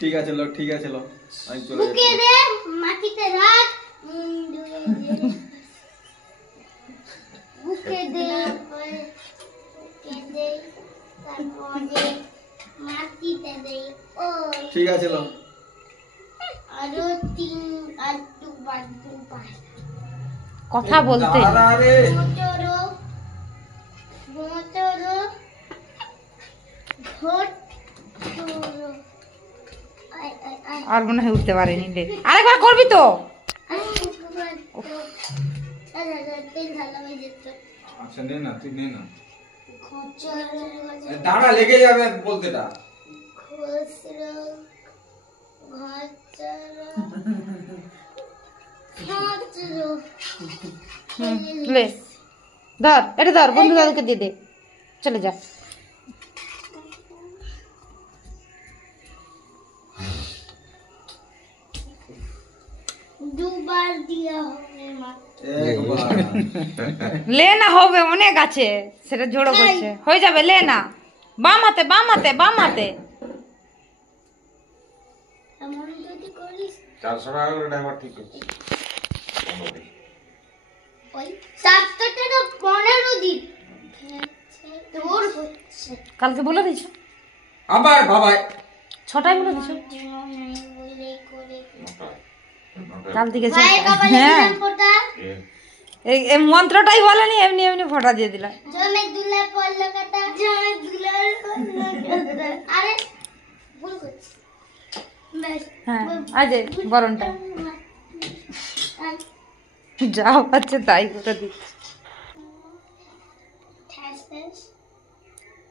ঠিক আছে লো, ঠিক আছে লো, আমি চলে বুকে দে মাটিতে রাখ বুকে দে তারপরে মাটিতে দে ও ঠিক আছে লো। আরো তিন আর দুবার কথা বলতে আরে মোটরো মোটরো ঘট আর মনে হয় উঠতে পারেনি রে, আরেকবার করবি তো। আচ্ছা নে না, তুই নে না, দাঁড়া লেগে যাবে বলতেটা। লে ধর, এটা ধর, বন্ধু দাদুকে দিয়ে দে, চলে যা। দুবার দিয়া হবে লে না, হবে অনেক আছে, সেটা জোড়ো করছে, হয়ে যাবে, লে না। বাম হাতে, বাম হাতে, বাম হাতে। এমন যদি করিস 400 টাকা করে ড্রাইভার ঠিক করছি। ওই 7 টাকা 15 দিন তোর হচ্ছে কালকে বলে দিছ, আবার বাবা 6টায় বলে দিছ, কাল থেকে ভাই কপালে হ্যাঁ, দিলাম ফোঁটা এই মন্ত্রটাই বলেনি, এমনি এমনি ফোঁটা দিয়ে দিলাম। জমে দুলা পড়লো কথা জমে দুলা আরে ভুল করছি বেশ হ্যাঁ, আজ বরণটা যা পাচ্ছে তাই করে দিচ্ছে,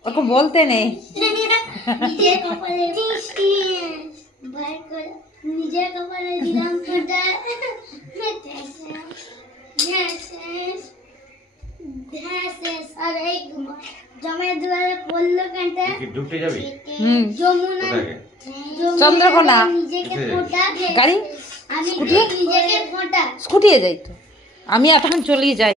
ওকে বলতে নেই। নিজের কপালে ভাই করে নিজের কপালে দিলাম ফোঁটা আর এই জমে দুয়ারে পড়লো কাঁটা ঢুকতে যাবি? যমুনা চন্দ্রকোনা নিজেকে ফোঁটা গাড়ি আমি নিজেকে ফোঁটা স্কুটিয়ে যাই তো, আমি এখন চলেই যাই।